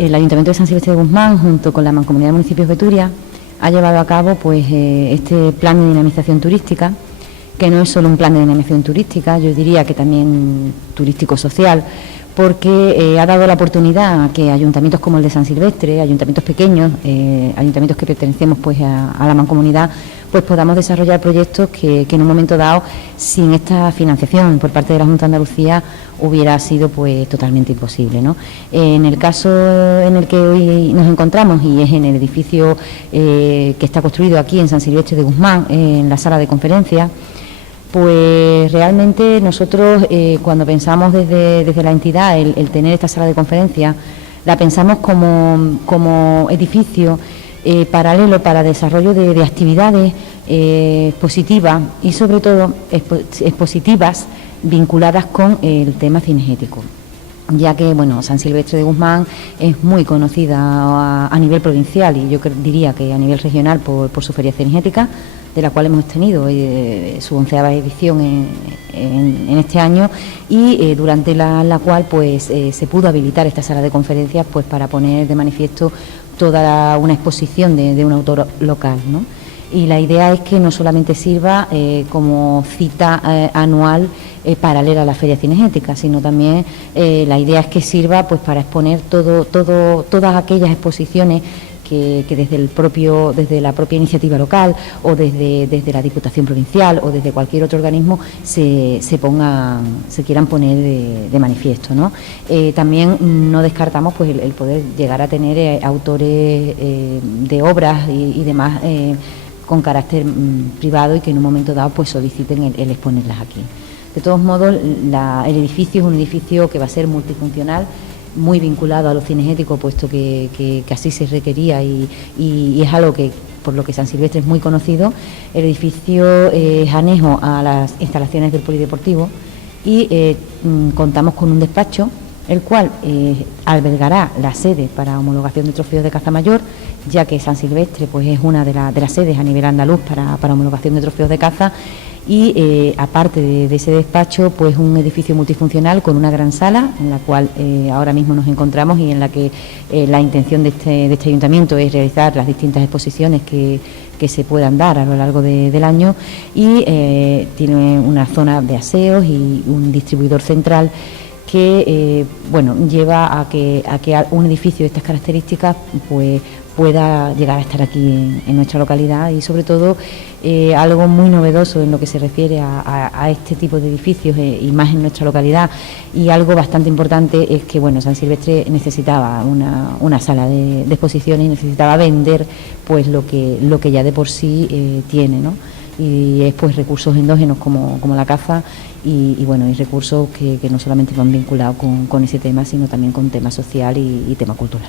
el Ayuntamiento de San Silvestre de Guzmán, junto con la Mancomunidad de Municipios de Turia, ha llevado a cabo pues este plan de dinamización turística, que no es solo un plan de dinamización turística, yo diría que también turístico-social, porque ha dado la oportunidad a que ayuntamientos como el de San Silvestre, ayuntamientos pequeños, ayuntamientos que pertenecemos pues a la mancomunidad, pues podamos desarrollar proyectos que en un momento dado, sin esta financiación por parte de la Junta de Andalucía, hubiera sido pues totalmente imposible, ¿no? En el caso en el que hoy nos encontramos, y es en el edificio que está construido aquí en San Silvestre de Guzmán, en la sala de conferencias, pues realmente nosotros cuando pensamos desde la entidad el tener esta sala de conferencias, la pensamos como edificio paralelo para desarrollo de actividades positivas y sobre todo expositivas vinculadas con el tema cinegético, ya que bueno, San Silvestre de Guzmán es muy conocida a nivel provincial y yo diría que a nivel regional por su feria cinegética, de la cual hemos tenido su 11ª edición en este año y durante la cual pues se pudo habilitar esta sala de conferencias pues para poner de manifiesto toda una exposición de un autor local, ¿no? Y la idea es que no solamente sirva como cita anual paralela a la feria cinegética, sino también la idea es que sirva pues para exponer todas aquellas exposiciones que desde la propia iniciativa local o desde la Diputación Provincial o desde cualquier otro organismo se quieran poner de manifiesto, ¿no? También no descartamos pues el poder llegar a tener autores de obras y demás con carácter privado y que en un momento dado pues soliciten el exponerlas aquí. De todos modos, el edificio es un edificio que va a ser multifuncional, muy vinculado a lo cinegético, puesto que así se requería y es algo que por lo que San Silvestre es muy conocido. El edificio es anejo a las instalaciones del polideportivo y contamos con un despacho, el cual albergará la sede para homologación de trofeos de caza mayor, ya que San Silvestre pues es una de las sedes a nivel andaluz para homologación de trofeos de caza. Y aparte de ese despacho, pues un edificio multifuncional con una gran sala en la cual ahora mismo nos encontramos y en la que la intención de este ayuntamiento es realizar las distintas exposiciones que se puedan dar a lo largo del año y tiene una zona de aseos y un distribuidor central que bueno, lleva a que un edificio de estas características pues pueda llegar a estar aquí en nuestra localidad y sobre todo algo muy novedoso en lo que se refiere a este tipo de edificios y más en nuestra localidad, y algo bastante importante es que bueno, San Silvestre necesitaba una sala de exposiciones y necesitaba vender pues lo que ya de por sí tiene, ¿no? Y es pues recursos endógenos como la caza y bueno, y recursos que no solamente van vinculados con ese tema, sino también con tema social y tema cultural.